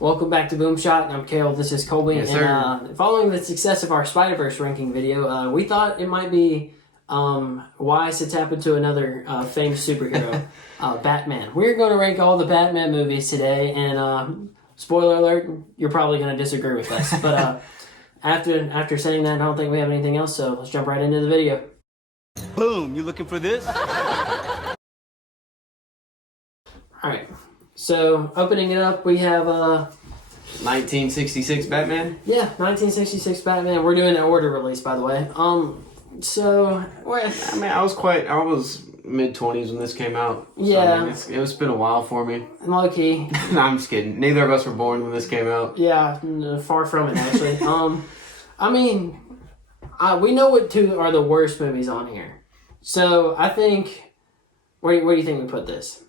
Welcome back to Boomshot. I'm Kale. This is Colby. Yes, sir. And following the success of our Spider-Verse ranking video, we thought it might be wise to tap into another famous superhero, Batman. We're going to rank all the Batman movies today, and spoiler alert, you're probably going to disagree with us. But after saying that, I don't think we have anything else, so let's jump right into the video. Boom, you looking for this? All right. So, opening it up, we have 1966 Batman? 1966 Batman. We're doing an order release, by the way. So, I was mid-20s when this came out. So, Yeah. It's been a while for me. low key, No, I'm just kidding. Neither of us were born when this came out. yeah, far from it actually. We know what two are the worst movies on here. So I think, where do you think we put this?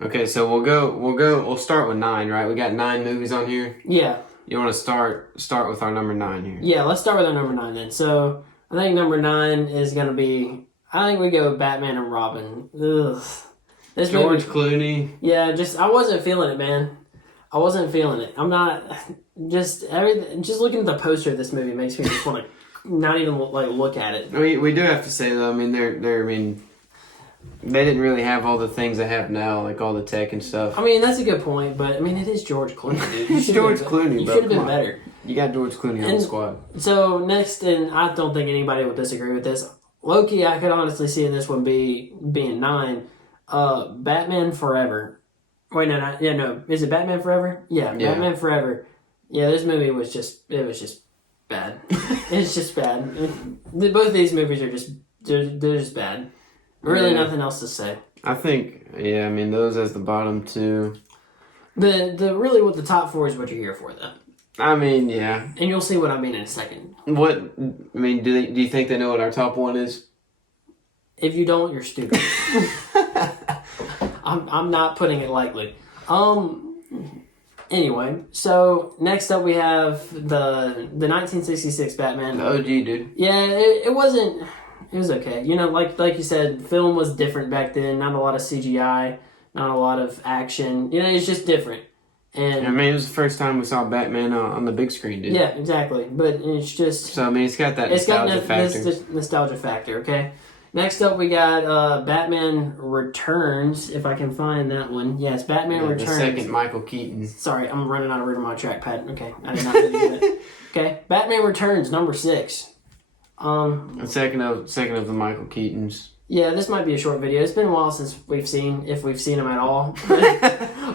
Okay, so we'll start with 9, right? We got 9 movies on here. Yeah, You want to start with our number 9 here. yeah. Let's start with our number 9 then. So I think number 9 is gonna be. I think we go with Batman and Robin. Ugh. This George movie, Clooney. yeah, I wasn't feeling it, man. I wasn't feeling it. I'm not. Just looking at the poster of this movie makes me just want to not even look at it. We do have to say though, they didn't really have all the things they have now, like all the tech and stuff. That's a good point, but it is George Clooney, dude. It's George Clooney, You bro. should have been Come on. better. You got George Clooney on the squad. So next, and I don't think anybody will disagree with this. Loki, I could honestly see in this one being 9. Batman Forever. Wait, no. Is it Batman Forever? Yeah, Batman Forever. Yeah, this movie was just bad. It's just bad. Both of these movies are they're just bad. Really, nothing else to say. I think, those as the bottom 2. The really what the top 4 is what you're here for, though. Yeah. And you'll see what I mean in a second. Do you think they know what our top 1 is? If you don't, you're stupid. I'm not putting it lightly. Anyway, so next up we have the 1966 Batman. The OG, dude. Yeah, it wasn't. It was okay. Like you said, film was different back then. Not a lot of CGI, not a lot of action. It's just different. And it was the first time we saw Batman on the big screen, dude. yeah, exactly. But it's just. So it's got that nostalgia factor. Nostalgia factor. Okay. Next up, we got Batman Returns. If I can find that one, yes, Batman Returns. The second Michael Keaton. Sorry, I'm running out of room on my trackpad. Okay, I did not really do that. Okay, Batman Returns, number 6. Second of the Michael Keatons. Yeah, this might be a short video. It's been a while since if we've seen them at all.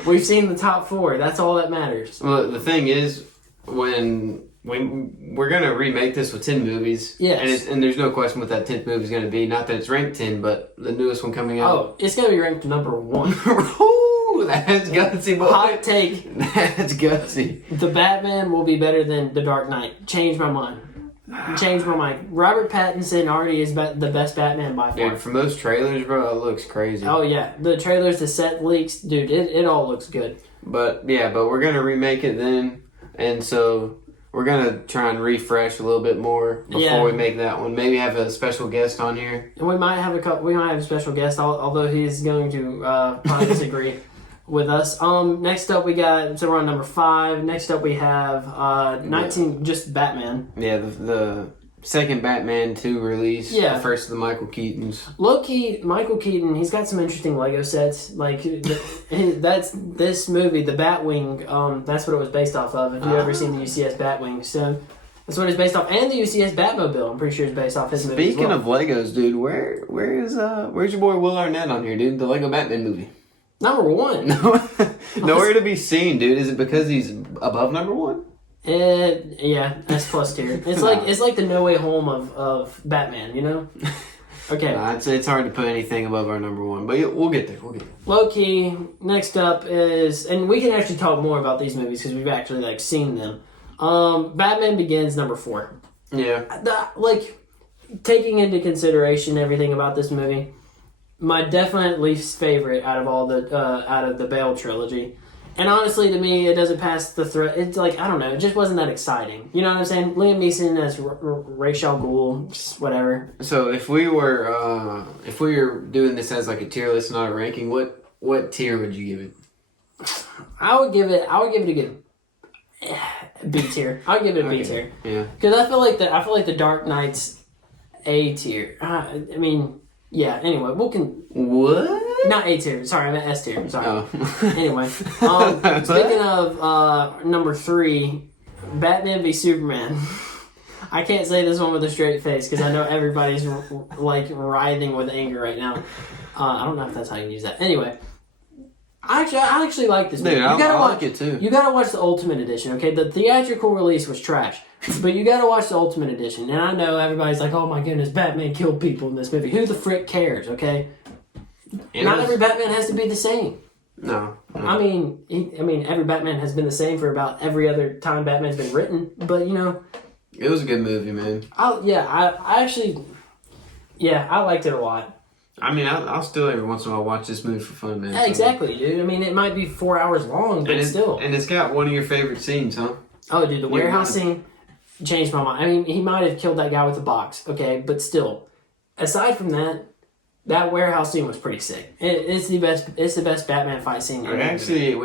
We've seen the top 4. That's all that matters. Well, the thing is, when we're gonna remake this with 10 movies, yes, and there's no question what that 10th movie is gonna be. Not that it's ranked 10, but the newest one coming out. Oh, it's gonna be ranked number 1. Ooh, that's gutsy, boy. Hot take. That's gutsy. The Batman will be better than The Dark Knight. Change my mind. Robert Pattinson already is the best Batman by far. Dude, from those trailers, bro, it looks crazy. Oh yeah, the trailers, the set leaks, dude, it all looks good. But we're gonna remake it then, and so we're gonna try and refresh a little bit more before we make that one. Maybe have a special guest on here. And we might have a special guest, although he's going to probably disagree with us. Next up we got, so we're on number 5. Next up we have 19, just Batman. Yeah, the second Batman 2 release. Yeah. The first of the Michael Keatons. Low-key, Michael Keaton, he's got some interesting Lego sets. That's this movie, the Batwing, that's what it was based off of, if you've ever seen the UCS Batwing. So that's what it's based off. And the UCS Batmobile, I'm pretty sure it's based off his movie. Speaking of Legos, dude, where's your boy Will Arnett on here, dude? The Lego Batman movie. Number 1. Nowhere to be seen, dude. Is it because he's above number 1? Yeah, that's plus tier. It's like the No Way Home of Batman, Okay. It's hard to put anything above our number 1, but we'll get there. Low key. Next up is, and we can actually talk more about these movies because we've actually seen them. Batman Begins, number 4. Yeah. Taking into consideration everything about this movie, my definite least favorite out of the Bale trilogy. And honestly, to me, it doesn't pass the threat. It's I don't know. It just wasn't that exciting. You know what I'm saying? Liam Neeson as Ra's al Ghul, just whatever. So if we were doing this as a tier list, not a ranking, what tier would you give it? I would give it a good B tier. I would give it a B tier. Yeah. Because I feel like the Dark Knight's A tier. I mean, yeah. Anyway, What? not A tier. Sorry, I meant S tier. Sorry. Oh. Anyway, speaking of number 3, Batman v Superman. I can't say this one with a straight face because I know everybody's like writhing with anger right now. I don't know if that's how you use that. Anyway, I actually like this movie. Dude, I like it too. You gotta watch the Ultimate Edition, okay? The theatrical release was trash, but you gotta watch the Ultimate Edition. And I know everybody's like, "Oh my goodness, Batman killed people in this movie." Who the frick cares, okay? Not every Batman has to be the same. No. I mean, every Batman has been the same for about every other time Batman's been written. But you know, it was a good movie, man. I actually liked it a lot. I mean, I'll still every once in a while watch this movie for fun, man. Yeah, exactly, dude. I mean, it might be 4 hours long, but still. And it's got one of your favorite scenes, huh? Oh, dude, the warehouse scene changed my mind. I mean, he might have killed that guy with the box, okay, but still. Aside from that warehouse scene was pretty sick. It's the best. It's the best Batman fight scene. We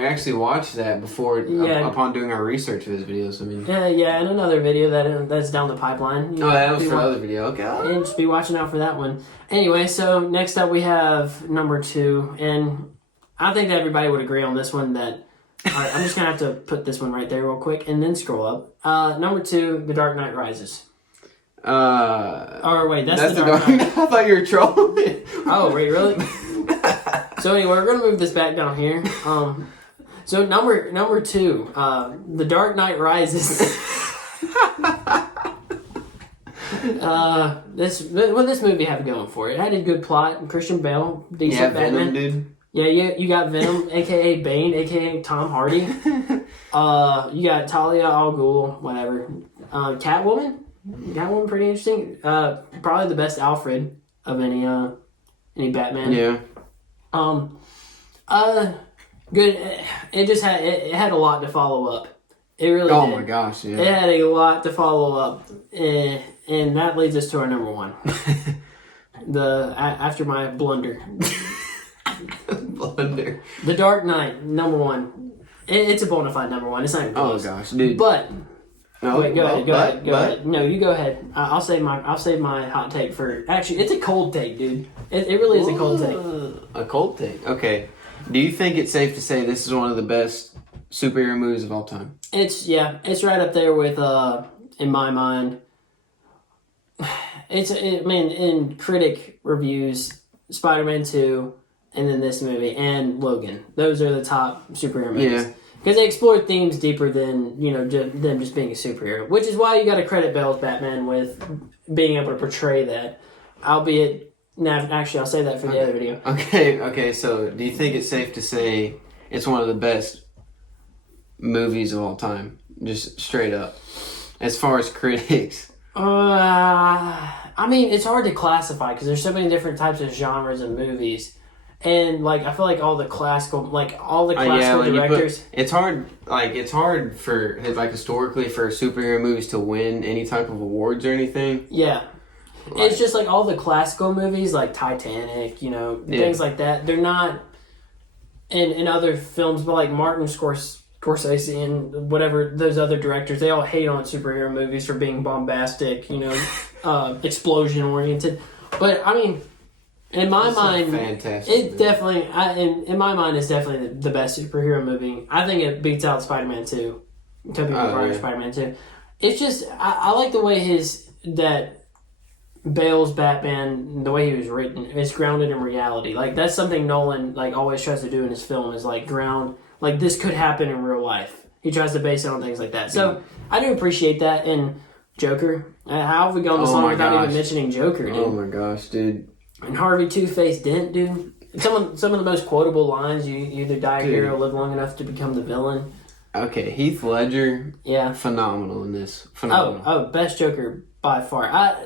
actually watched that before upon doing our research for this video. So I mean, yeah, and another video that's down the pipeline. That was for another video. Okay, and just be watching out for that one. Anyway, so next up we have number 2, and I think that everybody would agree on this one. That all right, I'm just gonna have to put this one right there real quick and then scroll up. Number 2, The Dark Knight Rises. Or wait, that's the Dark Knight. I thought you were trolling. Oh, wait, really? So anyway, we're gonna move this back down here. So number 2, The Dark Knight Rises. What this movie have going for it? It had a good plot. Christian Bale, decent Batman. Venom, dude. Yeah, you got Venom, aka Bane, aka Tom Hardy. You got Talia al Ghul, whatever. Catwoman, pretty interesting. Probably the best Alfred of any Batman. Yeah. Good. It had a lot to follow up. It really Oh did. my gosh, yeah. It had a lot to follow up, and that leads us to our number 1. After my blunder. Blunder. The Dark Knight, number 1. It's a bona fide number 1. It's not even close. Oh gosh, dude. But no, wait, go ahead. No, you go ahead. I'll save my hot take for. Actually, it's a cold take, dude. It really is a cold take. A cold take. Okay. Do you think it's safe to say this is one of the best superhero movies of all time? It's right up there with in my mind. In critic reviews, Spider-Man 2, and then this movie and Logan. Those are the top superhero movies. Yeah. Because they explore themes deeper than them just being a superhero, which is why you got to credit Bale's Batman with being able to portray that. Albeit, actually, I'll say that for the other video. Okay. So, do you think it's safe to say it's one of the best movies of all time, just straight up, as far as critics? I mean, it's hard to classify because there's so many different types of genres of movies. And I feel like all the classical directors. It's hard for historically for superhero movies to win any type of awards or anything. Yeah, it's just all the classical movies, like Titanic, things like that. They're not in other films, but like Martin Scorsese and whatever those other directors, they all hate on superhero movies for being bombastic, explosion oriented. But I mean. In my mind, fantastic. In my mind, it's definitely the best superhero movie. I think it beats out Spider-Man 2. Tobey Maguire's Spider-Man 2. It's just, I like the way that Bale's Batman, the way he was written, is grounded in reality. That's something Nolan, always tries to do in his film, is ground, this could happen in real life. He tries to base it on things like that. So, I do appreciate that. And Joker, how have we gone this long without even mentioning Joker, dude? Oh my gosh, dude. And Harvey Two-Face Dent, dude. Some of the most quotable lines, you either die a hero or live long enough to become the villain. Okay, Heath Ledger. Yeah. Phenomenal in this. Phenomenal. Oh, best Joker by far.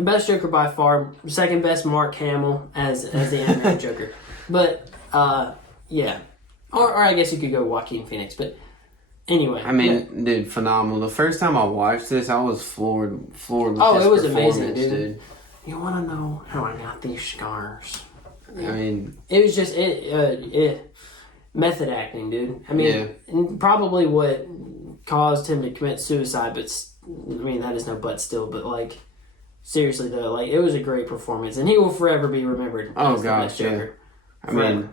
Best Joker by far. Second best Mark Hamill as the animated Joker. But, yeah. Or I guess you could go Joaquin Phoenix, but anyway. I mean, dude, phenomenal. The first time I watched this, I was floored with his it was amazing, dude. You want to know how I got these scars? I mean, it was just method acting, dude. I mean, and probably what caused him to commit suicide, but I mean, that is no but still, but like, seriously though, like, it was a great performance, and he will forever be remembered. Oh, as the gosh, best Joker. I mean,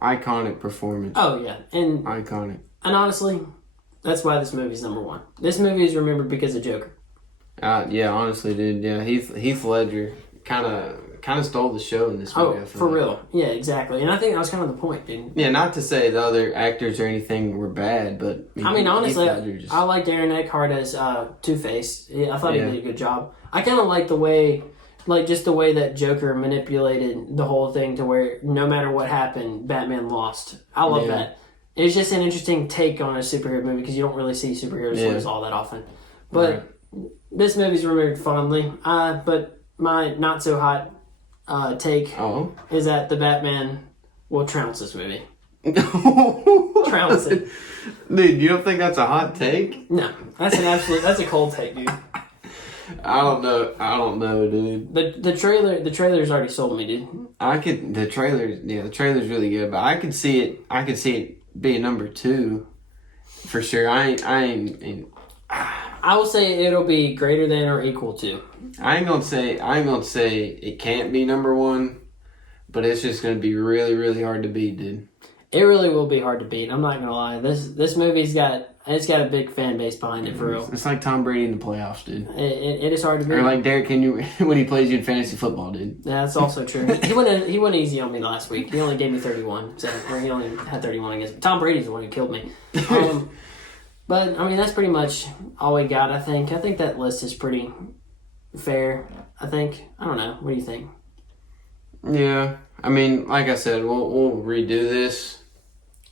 iconic performance. Oh, yeah. And Iconic. honestly, that's why this movie's number one. This movie is remembered because of Joker. Yeah, honestly, dude. Yeah, Heath Ledger kind of stole the show in this movie. Oh, for real. Yeah, exactly. And I think that was kind of the point, dude. Yeah, not to say the other actors or anything were bad, but... I mean, honestly, I liked Aaron Eckhart as Two-Face. I thought he did a good job. I kind of like the way... Like, just the way that Joker manipulated the whole thing to where no matter what happened, Batman lost. I love that. It's just an interesting take on a superhero movie because you don't really see superheroes lose all that often. But this movie's remembered fondly. But my not-so-hot take is that the Batman will trounce this movie. Trounce it. Dude, you don't think that's a hot take? No. That's a cold take, dude. I don't know, dude. The trailer's already sold me, dude. The trailer's really good, but I could see it being number 2 for sure. I will say it'll be greater than or equal to. I ain't gonna say it can't be number 1, but it's just gonna be really, really hard to beat, dude. It really will be hard to beat. I'm not gonna lie. This movie's got a big fan base behind it, for real. It's like Tom Brady in the playoffs, dude. It is hard to beat. Or like Derrick Henry when he plays you in fantasy football, dude. Yeah, that's also true. He went easy on me last week. He only gave me 31, or he only had 31 against me. Tom Brady's the one who killed me. But I mean, that's pretty much all we got. I think that list is pretty fair. I don't know. What do you think? Yeah, I mean, like I said, we'll redo this.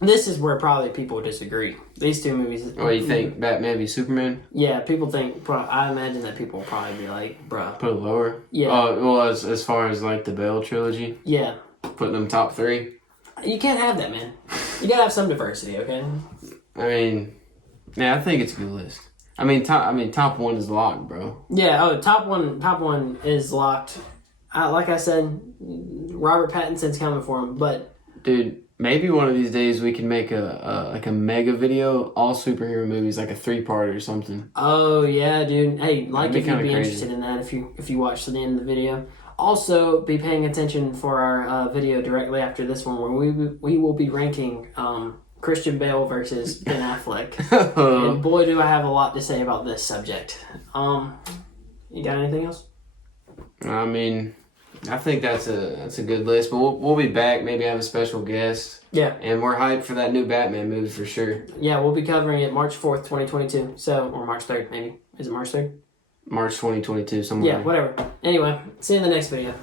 This is where probably people disagree. These two movies. What do you think? Batman v Superman? Yeah, people think. I imagine that people will probably be like, "Bruh." Put it lower. Yeah. Well, as far as like the Bale trilogy. Yeah. Putting them top 3. You can't have that, man. You gotta have some diversity, okay? I mean, yeah, I think it's a good list. I mean, top 1 is locked, bro. Yeah. Oh, top one is locked. Like I said, Robert Pattinson's coming for him, but dude. Maybe one of these days we can make a mega video, all superhero movies, like a 3-part or something. Oh yeah, dude. Hey, like if you'd be crazy. interested in that, if you watch to the end of the video. Also, be paying attention for our video directly after this one, where we will be ranking Christian Bale versus Ben Affleck. And boy, do I have a lot to say about this subject. You got anything else? I mean, I think that's a good list, but we'll be back. Maybe have a special guest. Yeah. And we're hyped for that new Batman movie for sure. Yeah, we'll be covering it March 4th, 2022. Or March 3rd, maybe. Is it March 3rd? March 2022, somewhere. Yeah, whatever. Anyway, see you in the next video.